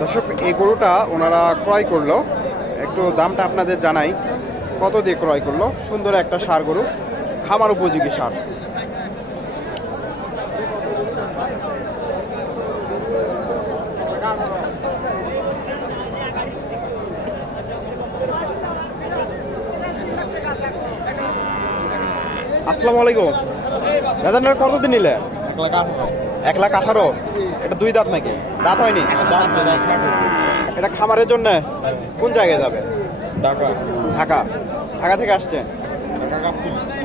দর্শক, এই গরুটা ওনারা ক্রয় করল। একটু দামটা আপনাদের জানাই, কত দিয়ে ক্রয় করল? সুন্দর একটা সার গরু, খামার উপযোগী সার। আসসালামু আলাইকুম। দাদা, আপনারা কতদিন নিলে এক লাখ আঠারো। এটা দুই দাঁত নাকি? দাঁত হয়নি? এটা খামারের জন্য কোন জায়গায় যাবে? ঢাকা। ঢাকা। ঢাকা থেকে আসছে?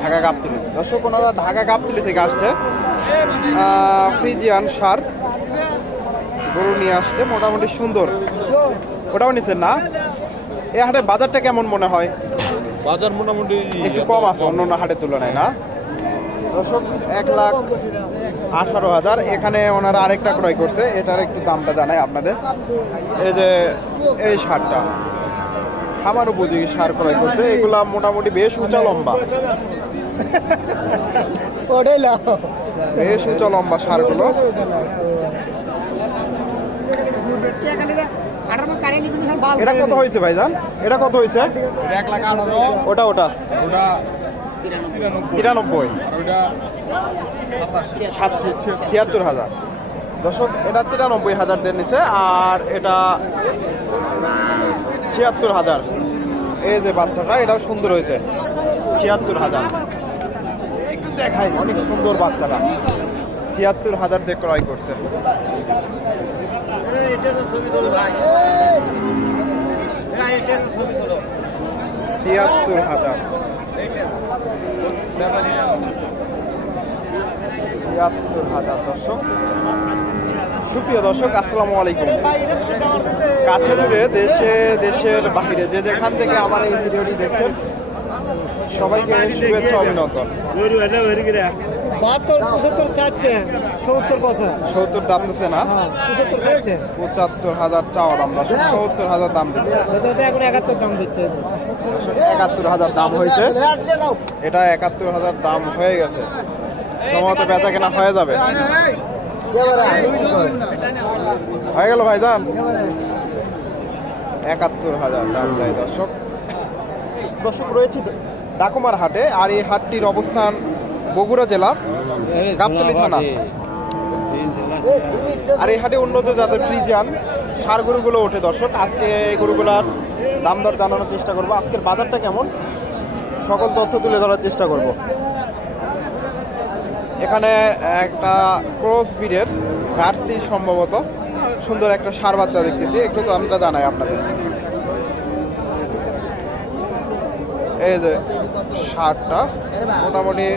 ঢাকা গাবতুলি। দর্শক ওনারা ঢাকা গাবতুলি থেকে আসছে। ফ্রিজিয়ান সার। গরু নিয়ে আসছে মোটামুটি সুন্দর। ওটাও নিচ্ছেন না? এই হাটের বাজারটা কেমন মনে হয়? বাজার মোটামুটি একটু কম আছে অন্য অন্য হাটের তুলনায় না? দর্শক এক লাখ আঠারো হাজার। এখানে ওনারা আরেকটা ক্রয় করছে। এটার একটু দামটা জানাই আপনাদের। এই যে এই সারটা। খামার উপযোগী সার ক্রয় করছে। এগুলা মোটামুটি বেশ উঁচা লম্বা। বেশ উঁচা লম্বা সারগুলো। এটা কত হয়েছে ভাইজান? এটা কত হয়েছে? ওটা ওটা। ওটা তিরানব্বই। ছিয়াত্তর হাজার। দর্শক এটা তিরানব্বই হাজার দিয়ে নিচ্ছে আর এটা ছিয়াত্তর হাজার। এই যে বাচ্চাটা এটাও সুন্দর হয়েছে। ছিয়াত্তর হাজার। একটু দেখাই অনেক সুন্দর বাচ্চাটা। ছিয়াত্তর হাজার দিয়ে ক্রয় করছে। ছিয়াত্তর হাজার। ছিয়াত্তর হাজার দর্শক। সুপ্রিয় দর্শক আসসালামু আলাইকুম। কাছে দূরে দেশে দেশের বাইরে যে যেখান থেকে আমার এই ভিডিওটি দেখছেন সবাইকে শুভেচ্ছা অভিনন্দন। বাহাত্তর পঁচাত্তর চাচ্ছে সত্তর দাম দিচ্ছে না? হ্যাঁ পঁচাত্তর চাচ্ছে। পঁচাত্তর হাজার চাওয়া দাম দর্শক সত্তর হাজার দাম দিচ্ছে। এখন একাত্তর দাম দিচ্ছে। একাত্তর হাজার দাম হয়েছে। এটা একাত্তর হাজার দাম হয়ে গেছে। সম্ভবত বেচা কেনা হয়ে যাবে। হয়ে গেল ভাইজান? একাত্তর হাজার দাম দেয় দর্শক। দর্শক রয়েছে ডাকুমার হাটে, আর এই হাটটির অবস্থান বগুড়া জেলা গাবতলী থানা। আর এই হাটে উন্নত জাতের ফ্রিজিয়ান সার গরুগুলো ওঠে দর্শক। আজকে এই গরুগুলার দাম দর জানানোর চেষ্টা করব। আজকের বাজারটা কেমন? সকল তথ্য তুলে ধরার চেষ্টা করব। এখানে একটা ক্রস বিডের জার্সি সম্ভবত সুন্দর একটা সার বাচ্চা দেখতেছি। একটু দামটা জানাই আপনাদের। এই যে সারটা মোটামুটি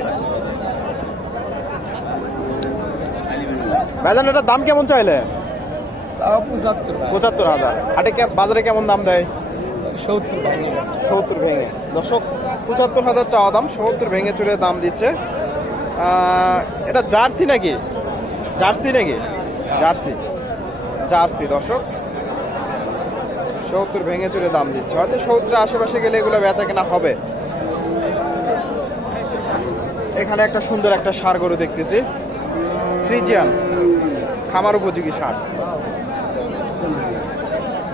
ভাইজান এটার দাম কেমন চাইলে? পঁচাত্তর পঁচাত্তর হাজার। হাটে বাজারে কেমন দাম দেয়? সত্তর ভেঙে। দর্শক, পঁচাত্তর হাজার চাওয়া দাম, সত্তর ভেঙে চুরে দাম দিচ্ছে। এটা জার্সি নাকি? জার্সি নাকি? জার্সি। জার্সি, দর্শক। সত্তর ভেঙে চুরে দাম দিচ্ছে। হয়তো সত্তরের আশেপাশে গেলে এগুলো বেচা কেনা হবে। এখানে একটা সুন্দর একটা সার গরু দেখতেছি। ফ্রিজিয়ান, খামার উপযোগী সার।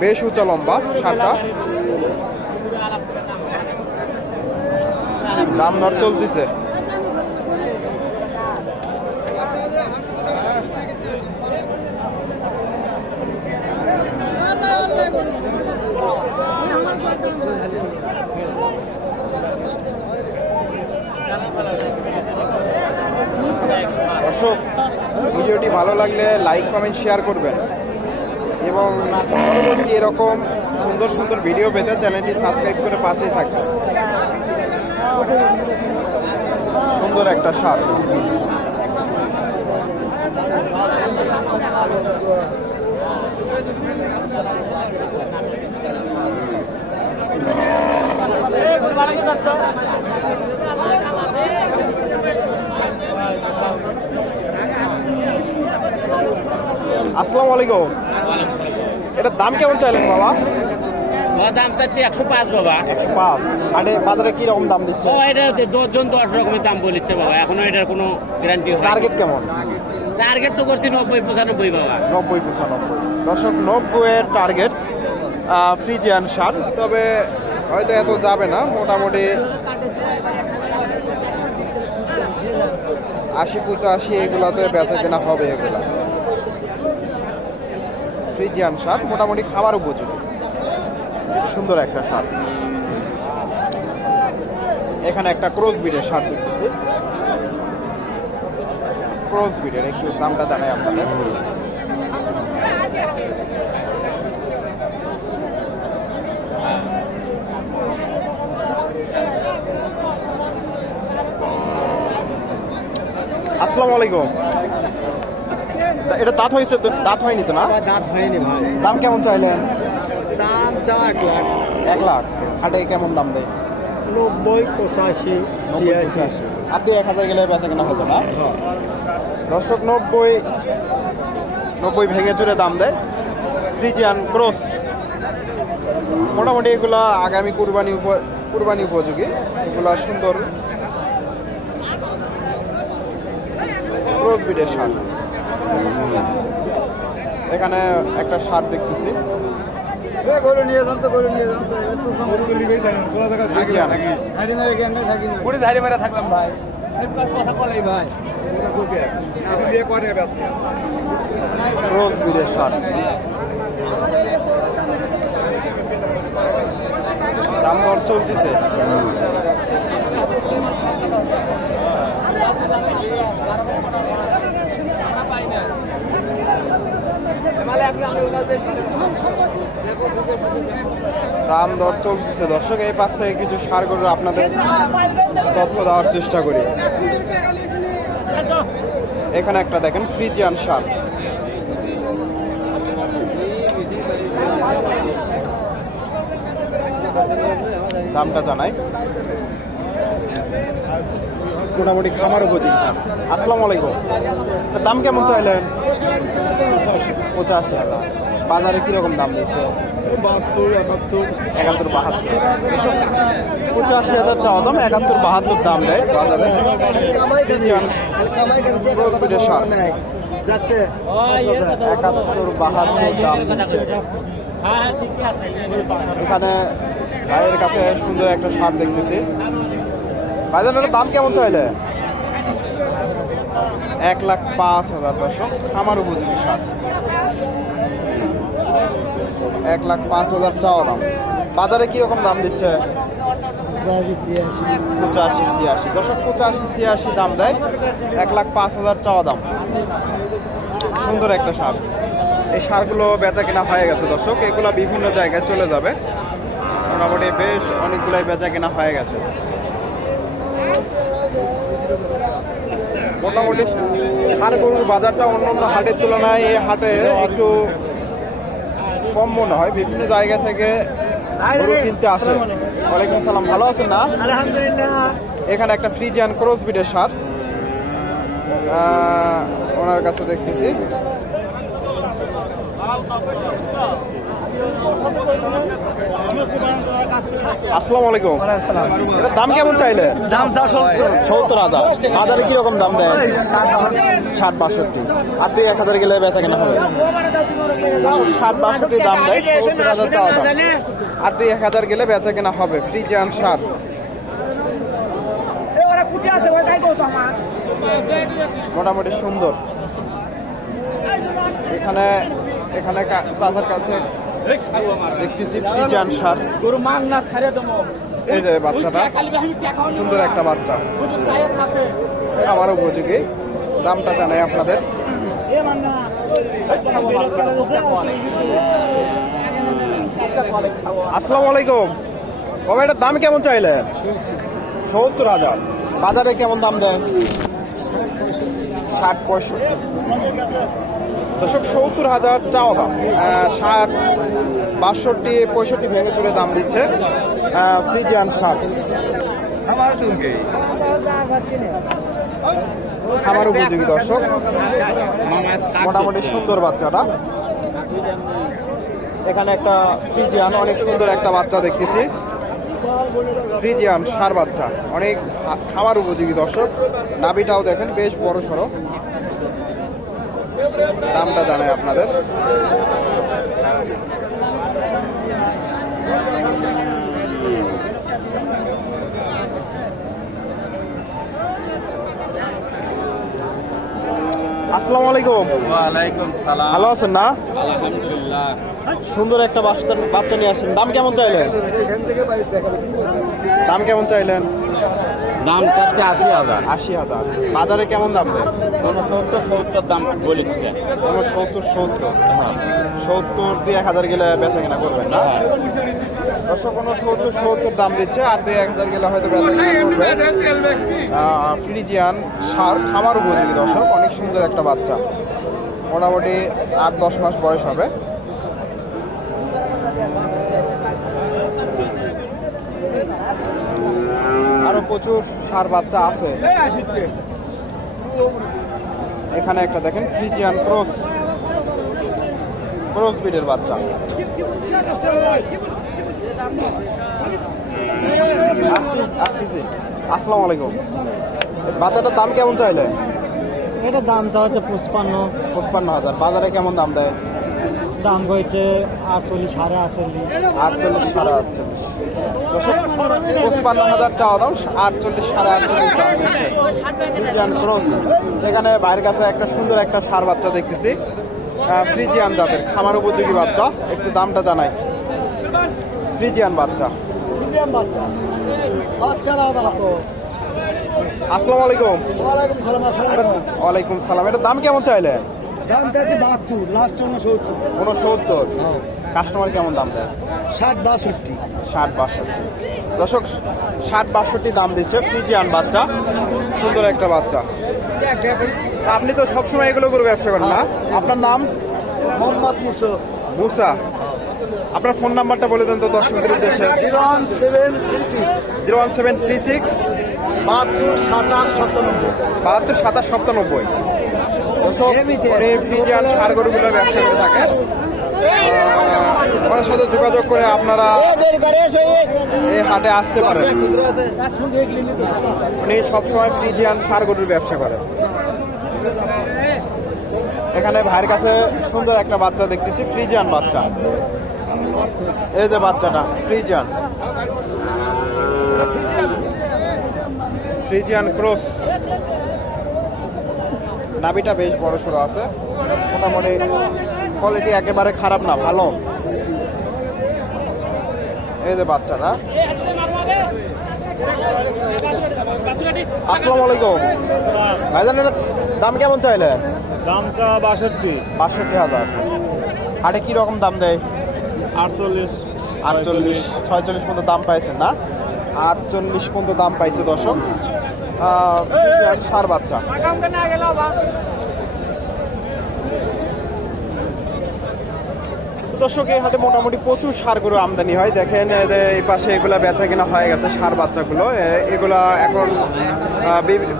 বেশ উঁচা লম্বা সারটা। দাম দর চলতেছে। দর্শক, ভিডিওটি ভালো লাগলে লাইক, কমেন্ট, শেয়ার করবেন। এবং এরকম সুন্দর সুন্দর ভিডিও পেতে চ্যানেলটি সাবস্ক্রাইব করে পাশেই থাকবেন। সুন্দর একটা সার। আসসালামু আলাইকুম। এটার দাম কেমন চাইলেন বাবা? দাম চাচ্ছে একশো পাঁচ বাবা। একশো পাঁচ। আরে বাজারে কি রকম দাম দিচ্ছে? ও এটা দশজন দশ রকমের দাম বলিচ্ছে বাবা। এখনও এটার কোনো গ্যারান্টি টার্গেট কেমন? টার্গেট তো করছি নব্বই পঁচানব্বই বাবা। নব্বই পঁচানব্বই। দশক নব্বইয়ের টার্গেট ফ্রিজিয়ান সার তবে হয়তো এত যাবে না মোটামুটি আশি পঁচাশি এগুলাতে বেচা কেনা হবে এগুলা। ফ্রিজিয়ান সার মোটামুটি খাবার উপযোগী। সুন্দর একটা সার এখানে একটা ক্রস বিডের সার দেখতেছি। ক্রস বিডের একটু দামটা জানাই আপনাদের। আসসালামু আলাইকুম। এটা দাঁত হয়েছে তো দাঁত হয়নি তো না? দাঁত হয়নি ভাই। দাম কেমন চাইলেন? চা এক লাখ। এক লাখ? হাটে কেমন দাম দেয়? নব্বই পঁচাশি ছিয়াশি। আর দুই এক হাজার গেলে বেচা কেনা হতো না? দর্শক নব্বই নব্বই ভেঙে চুরে দাম দেয়। Friesian cross. মোটামুটি এগুলো আগামী কুরবানি কুরবানি উপযোগী। এগুলো সুন্দর। ক্রস বিডের সার। এখানে একটা সার দেখতেছি। গরু নিয়ে যান তো গরু নিয়ে যান ঝাড়ি মেরে থাকলাম ভাই। কথা বলাই ভাই। ক্রস বিডের সার। দাম দর চলতেছে। দাম দর চলতেছে। দর্শক, এই পাশ থেকে কিছু সার গরুর আপনাদের তথ্য দেওয়ার চেষ্টা করি। এখানে একটা দেখেন, ফ্রিজিয়ান সার। দামটা জানাই। মোটামুটি খামার উপযোগী। আসসালামু আলাইকুম। দাম কেমন চাইলেন? পঁচাশি হাজার। বাজারে কীরকম দাম দিচ্ছে? বাহাত্তর একাত্তর। একাত্তর বাহাত্তর। পঁচাশি হাজার চাওয়া দাম একাত্তর বাহাত্তর দাম দেয় বাজারে। রোজবিটের যাচ্ছে। একাত্তর বাহাত্তর দাম দিচ্ছে। এখানে ভাইয়ের কাছে সুন্দর একটা সার দেখতেছি। ভাইজানের দাম কেমন চাইলে? এক লাখ পাঁচ হাজার দর্শক আমার উপযোগী সার। এক লাখ পাঁচ হাজার চাওয়া দাম। বাজারে কীরকম দাম দিচ্ছে? পঁচাশি ছিয়াশি। দর্শক পঁচাশি ছিয়াশি দাম দেয়। এক লাখ পাঁচ হাজার চাওয়া দাম। সুন্দর একটা সার। এই সারগুলো বেচা কেনা হয়ে গেছে দর্শক। এগুলো বিভিন্ন জায়গায় চলে যাবে। মোটামুটি বেশ অনেকগুলাই বেচা কেনা হয়ে গেছে। মোটামুটি সার গরুর বাজারটা অন্য অন্য হাটের তুলনায় এই হাটে একটু কম মনে হয়। বিভিন্ন জায়গা থেকে গরু কিনতে আসে। ওয়ালাইকুম সালাম। ভালো আছেন না? আলহামদুলিল্লাহ। এখানে একটা ফ্রিজিয়ান ক্রস বিটের সার। আহ, ওনার কাছে দেখতেছি। আসসালামু আলাইকুম। এটার দাম কেমন চাইলে দাম সত্তর। হাজার। বাজারে কীরকম দাম দেয়? ষাট বাষট্টি। আর তুই এক হাজার গেলে বেচা কেনা হবে? ষাট বাষট্টি দাম দেয় সত্তর হাজার চাওয়া আর দুই এক হাজার গেলে বেচা কেনা হবে ফ্রিজিয়ান সার মোটামুটি সুন্দর। এখানে এখানে চাচার কাছে দেখতেছি ফ্রিজিয়ান সার। এই যে বাচ্চাটা, সুন্দর একটা বাচ্চা। আমার উপযোগী। দামটা জানাই আপনাদের। আসসালামু আলাইকুম। বাবা, এটার দাম কেমন চাইলে? সত্তর হাজার। বাজারে কেমন দাম দেয় ষাট পঁয়ষট্টি। দশক সত্তর হাজার চাওয়া দাম। ষাট বাষট্টি পঁয়ষট্টি ভেঙে চুরে দাম দিচ্ছে ফ্রিজিয়ান ষাট আমার শুনকে আমার উপযোগী দর্শক মোটামুটি সুন্দর বাচ্চাটা। এখানে একটা ফ্রিজিয়ান অনেক সুন্দর একটা বাচ্চা দেখতেছি। ফ্রিজিয়ান সার বাচ্চা অনেক খাওয়ার উপযোগী দর্শক। নাভিটাও দেখেন বেশ বড় সড়ো দামটা জানাই আপনাদের। আসসালামু আলাইকুম। ওয়ালাইকুম সালাম। ভালো আছেন না? আলহামদুলিল্লাহ। সুন্দর একটা বাচ্চা বাচ্চা নিয়ে আসেন। দাম কেমন চাইলেন? দাম কেমন চাইলেন? দাম চাচ্ছে আশি হাজার। আশি হাজার। বাজারে কেমন দাম দেয় কোনো সত্তর সত্তর দাম বলিচ্ছে কোনো সত্তর সত্তর সত্তর দুই এক হাজার গেলে বেচা কেনা করবেন না? দর্শক কোনো সত্তর সত্তর দাম দিচ্ছে আর দুই এক হাজার গেলে হয়তো বেচা কেনা করবে। ফ্রিজিয়ান সার খামার উপযোগী দর্শক অনেক সুন্দর একটা বাচ্চা। মোটামুটি আট দশ মাস বয়স হবে আরও প্রচুর সার বাচ্চা আছে। এখানে একটা দেখেন ফ্রিজিয়ান ক্রস ক্রস বিডের বাচ্চা। আসতেছি আসসালামু আলাইকুম। বাচ্চাটার দাম কেমন চাইলে? এটা দাম চাচ্ছে পঁচপান্ন। পঁচপান্ন হাজার। বাজারে কেমন দাম দেয়? দাম হয়েছে আটচল্লিশ সাড়ে আটচল্লিশ। আটচল্লিশ সাড়ে আটচল্লিশ। পঁচপান্ন হাজার চাওয়া দাম আটচল্লিশ সাড়ে আটচল্লিশ ক্রস। এখানে বাইরের কাছে একটা সুন্দর একটা সার বাচ্চা দেখতেছি। ফ্রিজিয়ান জাতের খামার উপযোগী বাচ্চা। একটু দামটা জানাই। ফ্রিজিয়ান বাচ্চা। আসসালামু আলাইকুম। ওয়ালাইকুম সালাম ওয়ালাইকুম সালাম। এটা দাম কেমন চাইলে? দাম চাইছে বাহাত্তর লাস্ট উনসত্তর। উনসত্তর। কাস্টমার কেমন দাম দেয় ষাট বাষট্টি। ষাট বাষট্টি। দর্শক ষাট বাষট্টি দাম দিচ্ছে ফ্রিজিয়ান বাচ্চা সুন্দর একটা বাচ্চা। আপনি তো সবসময় এগুলো করে ব্যবসা করেন না? আপনার নাম? মোহাম্মদ মুসো। মুসা। আপনার ফোন নাম্বারটা বলে দেন তো দর্শকদের উদ্দেশ্যে। Zero one seven three six. Zero one seven three six. বাহাত্তর সাতাশ সাতানব্বই। বাহাত্তর সাতাশ সপ্তানব্বই দর্শক ফ্রিজিয়ান সার গরুগুলো ব্যবসা করে থাকে ওনার সাথে যোগাযোগ করে আপনারা এই হাটে আসতে পারেন। উনি সবসময় ফ্রিজিয়ান সার গরুর ব্যবসা করে এখানে ভাইয়ের কাছে সুন্দর একটা বাচ্চা দেখতেছি, ফ্রিজিয়ান বাচ্চা। এই যে বাচ্চাটা, ফ্রিজিয়ান। Friesian cross. নাবিটা বেশ বড় সড়ো আছে। মোটামুটি কোয়ালিটি একেবারে খারাপ না ভালো। এই যে বাচ্চাটা। আসসালামু আলাইকুম। ভাইজান এটার দাম কেমন চাইলেন? দাম চা বাষট্টি। বাষট্টি হাজার। হাটে কি রকম দাম দেয়? আটচল্লিশ আটচল্লিশ ছয়চল্লিশ। পর্যন্ত দাম পাইছেন না? আটচল্লিশ পর্যন্ত দাম পাইছে দর্শক। ফ্রিজিয়ান সার বাচ্চা। দর্শক এই হাটে মোটামুটি প্রচুর সার গরু আমদানি হয়। দেখেন এই পাশে এগুলা বেচা কিনা হয়ে গেছে সার বাচ্চাগুলো। এগুলা এখন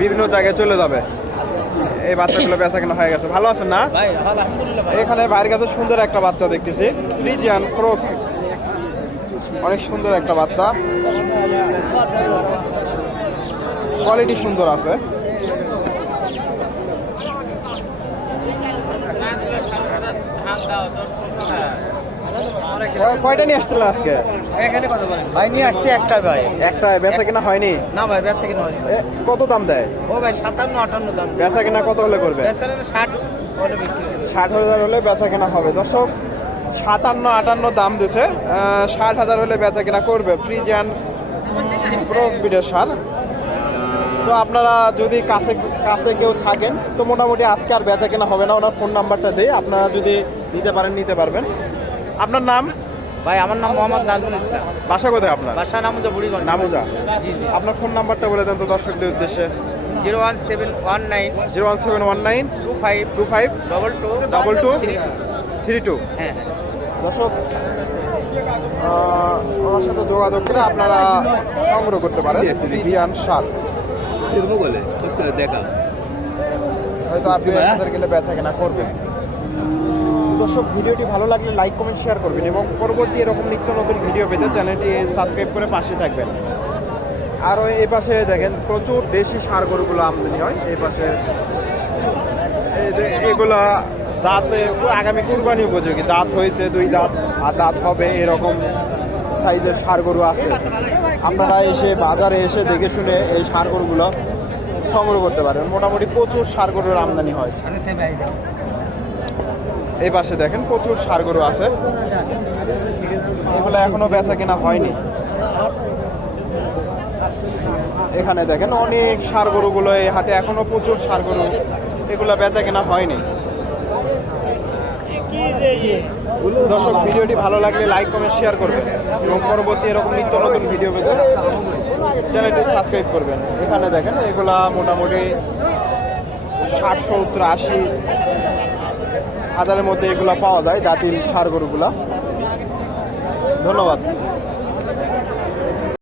বিভিন্ন জায়গায় চলে যাবে। এই বাচ্চাগুলো বেচা কিনা হয়ে গেছে। ভালো আছেন না? এখানে বাইরের কাছে সুন্দর একটা বাচ্চা দেখতেছি। ফ্রিজিয়ান ক্রস অনেক সুন্দর একটা বাচ্চা। কোয়ালিটি সুন্দর আছে। কয়টা নিয়ে আসছিলেন আজকে? এখানে কথা বলেন। ভাই নিয়ে আসছি একটা ভাই। একটা বেচা কিনা হয়নি? না ভাই বেচা কিনা হয়নি। কত দাম দেয়? ও ভাই সাতান্ন আটান্ন দাম। বেচা কিনা কত হলে করবে? বেচা ষাট হলে বিক্রি ষাট হাজার হলে বেচা কেনা হবে। দর্শক সাতান্ন আটান্ন দাম দিছে। ষাট হাজার হলে বেচা কেনা করবে ফ্রিজিয়ান ক্রস বিডের সার। তো আপনারা যদি কাছে কাছে কেউ থাকেন তো মোটামুটি আজকে আর বেচা কেনা হবে না। ওনার ফোন নাম্বারটা দিয়ে আপনারা যদি নিতে পারেন নিতে পারবেন। আপনার নাম? ভাই আমার নাম মোহাম্মদ নাজমুল ইসলাম। বাসা কোথায় আপনার? বাসা নামুজা বুড়িগঞ্জ। নামুজা। জি জি। আপনার ফোন নাম্বারটা বলে দেন তো দর্শকদের উদ্দেশ্যে। Zero one seven one nine zero one seven one nine two five two five double two double two three three two. হ্যাঁ। দর্শক ওনার সাথে যোগাযোগ করে আপনারা সংগ্রহ করতে পারেন। শাল। বলে দেখা। হয়তো আপনি গেলে বেচা কেনা করবেন দর্শক, ভিডিওটি ভালো লাগলে লাইক, কমেন্ট শেয়ার করবেন এবং পরবর্তী এরকম নিত্য নতুন ভিডিও পেতে চ্যানেলটি সাবস্ক্রাইব করে পাশে থাকবেন। আর এই পাশে দেখেন, প্রচুর দেশি সার গরুগুলো আমদানি হয়। এই পাশে এগুলা দাঁত আগামী কুরবানি উপযোগী। দাঁত হয়েছে দুই দাঁত, আর দাঁত হবে এরকম সাইজের সার গরু আছে। আপনারা এসে বাজারে এসে দেখে শুনে এই সার গরুগুলো সংগ্রহ করতে পারেন। মোটামুটি প্রচুর সার গরুর আমদানি হয়। এই পাশে দেখেন প্রচুর সার গরু আছে। এগুলো এখনও বেচা কেনা হয়নি। এখানে দেখেন অনেক সার গরুগুলো এই হাটে এখনও প্রচুর সার গরু এগুলো বেচা কেনা হয়নি। দর্শক, ভিডিওটি ভালো লাগলে লাইক, কমেন্ট, শেয়ার করবেন এবং পরবর্তী এরকম নিত্য নতুন ভিডিও পেতে চ্যানেলটি সাবস্ক্রাইব করবেন। এখানে দেখেন এগুলা মোটামুটি ষাট, সত্তর, আশি হাজারের মধ্যে এগুলা পাওয়া যায় জাতির সার গরুগুলা। ধন্যবাদ।